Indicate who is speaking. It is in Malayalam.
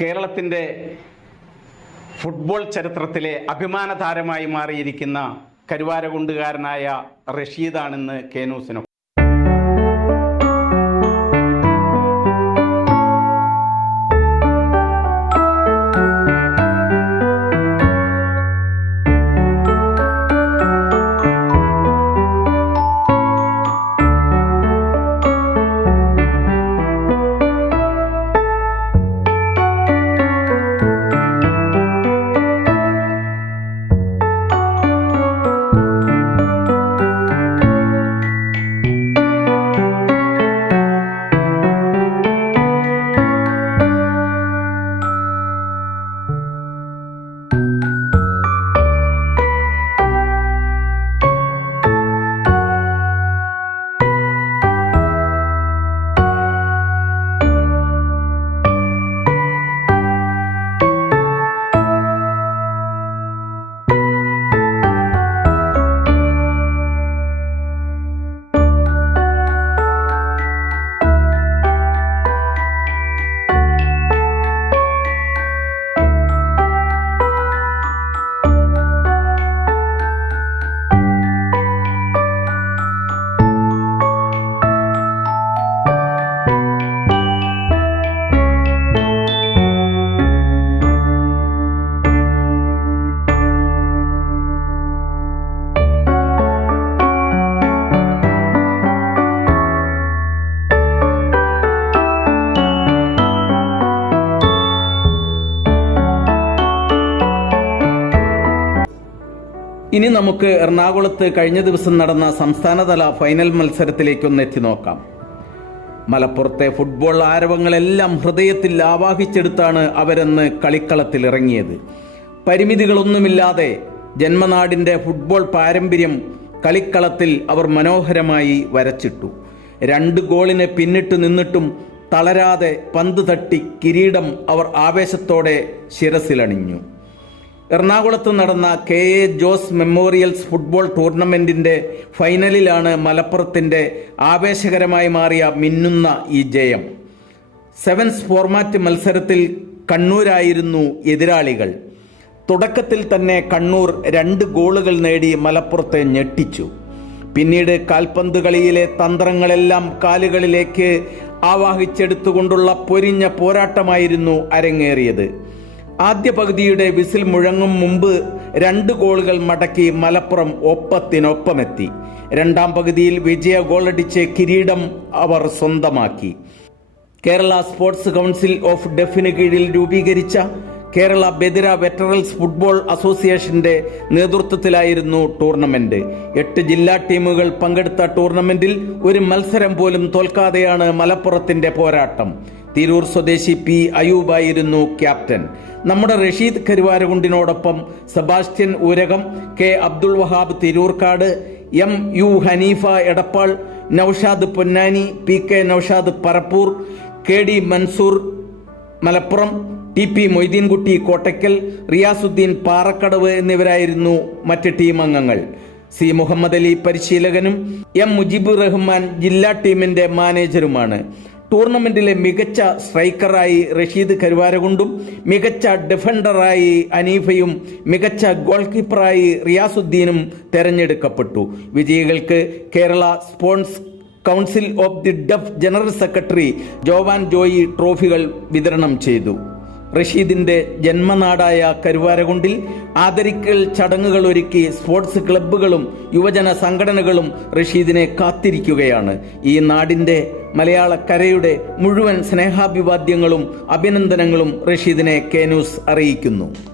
Speaker 1: കേരളത്തിന്റെ ഫുട്ബോൾ ചരിത്രത്തിലെ അഭിമാന താരമായി മാറിയിരിക്കുന്ന കരുവാരകുണ്ടുകാരനായ റഷീദാണെന്ന് കേനൂസിനൊപ്പം ഇനി നമുക്ക് എറണാകുളത്ത് കഴിഞ്ഞ ദിവസം നടന്ന സംസ്ഥാനതല ഫൈനൽ മത്സരത്തിലേക്കൊന്ന് എത്തി നോക്കാം. മലപ്പുറത്തെ ഫുട്ബോൾ ആരവങ്ങളെല്ലാം ഹൃദയത്തിൽ ആവാഹിച്ചെടുത്താണ് അവരെന്ന് കളിക്കളത്തിൽ ഇറങ്ങിയത്. പരിമിതികളൊന്നുമില്ലാതെ ജന്മനാടിന്റെ ഫുട്ബോൾ പാരമ്പര്യം കളിക്കളത്തിൽ അവർ മനോഹരമായി വരച്ചിട്ടു. രണ്ട് ഗോളിനെ പിന്നിട്ട് നിന്നിട്ടും തളരാതെ പന്ത് തട്ടി കിരീടം അവർ ആവേശത്തോടെ ശിരസിലണിഞ്ഞു. എറണാകുളത്ത് നടന്ന K A Jose memorials football ടൂർണമെന്റിന്റെ ഫൈനലിലാണ് മലപ്പുറത്തിന്റെ ആവേശകരമായി മാറിയ മിന്നുന്ന ഈ ജയം. സെവൻസ് ഫോർമാറ്റ് മത്സരത്തിൽ കണ്ണൂരായിരുന്നു എതിരാളികൾ. തുടക്കത്തിൽ തന്നെ കണ്ണൂർ രണ്ട് ഗോളുകൾ നേടി മലപ്പുറത്തെ ഞെട്ടിച്ചു. പിന്നീട് കാൽപന്ത് കളിയിലെ തന്ത്രങ്ങളെല്ലാം കാലുകളിലേക്ക് ആവാഹിച്ചെടുത്തുകൊണ്ടുള്ള പൊരിഞ്ഞ പോരാട്ടമായിരുന്നു അരങ്ങേറിയത്. ആദ്യ പകുതിയുടെ വിസിൽ മുഴങ്ങും മുമ്പ് രണ്ട് ഗോളുകൾ മടക്കി മലപ്പുറം ഒപ്പത്തിനൊപ്പമെത്തി. രണ്ടാം പകുതിയിൽ വിജയ ഗോളടിച്ച് കിരീടം അവർ സ്വന്തമാക്കി. കേരള സ്പോർട്സ് കൗൺസിൽ ഓഫ് ഡെഫിന് കീഴിൽ രൂപീകരിച്ച കേരള ബെതിര വെറ്ററൽസ് ഫുട്ബോൾ അസോസിയേഷന്റെ നേതൃത്വത്തിലായിരുന്നു ടൂർണമെന്റ്. എട്ട് ജില്ലാ ടീമുകൾ പങ്കെടുത്ത ടൂർണമെന്റിൽ ഒരു മത്സരം പോലും തോൽക്കാതെയാണ് മലപ്പുറത്തിന്റെ പോരാട്ടം. തിരൂർ സ്വദേശി പി അയൂബായിരുന്നു ക്യാപ്റ്റൻ. നമ്മുടെ Rasheed കരുവാരകുണ്ടിനോടൊപ്പം Sebastian Oorakam K Abdul Wahab Tirurkad M U Haneefa Edappal Noushad Ponnani P K Noushad Parappur K D Mansoor Malappuram T P Moideenkutty Kottakkal Riyasuddeen Parakkadavu എന്നിവരായിരുന്നു മറ്റ് ടീം അംഗങ്ങൾ. സി മുഹമ്മദ് അലി പരിശീലകനും എം മുജിബുർ റഹ്മാൻ ജില്ലാ ടീമിന്റെ മാനേജറുമാണ് ടൂർണമെന്റിലെ മികച്ച സ്ട്രൈക്കറായി റഷീദ് കരുവാരകുണ്ടും മികച്ച ഡിഫൻഡറായി അനീഫയും മികച്ച ഗോൾ കീപ്പറായി റിയാസുദ്ദീനും തെരഞ്ഞെടുക്കപ്പെട്ടു. വിജയികൾക്ക് Kerala sports council of the deaf general secretary Joan Joy ട്രോഫികൾ വിതരണം ചെയ്തു. റഷീദിന്റെ ജന്മനാടായ കരുവാരകുണ്ടിൽ ആദരിക്കൽ ചടങ്ങുകൾ ഒരുക്കി സ്പോർട്സ് ക്ലബ്ബുകളും യുവജന സംഘടനകളും റഷീദിനെ കാത്തിരിക്കുകയാണ്. ഈ നാടിന്റെ മലയാളക്കരയുടെ മുഴുവൻ സ്നേഹാഭിവാദ്യങ്ങളും അഭിനന്ദനങ്ങളും റഷീദിനെ കേനൂസ് അറിയിക്കുന്നു.